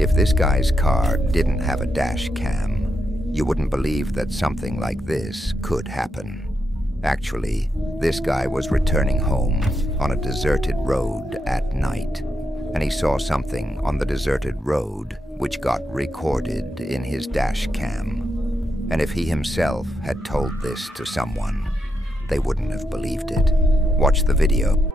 If this guy's car didn't have a dash cam, you wouldn't believe that something like this could happen. Actually, this guy was returning home on a deserted road at night, and he saw something on the deserted road which got recorded in his dash cam. And if he himself had told this to someone, they wouldn't have believed it. Watch the video.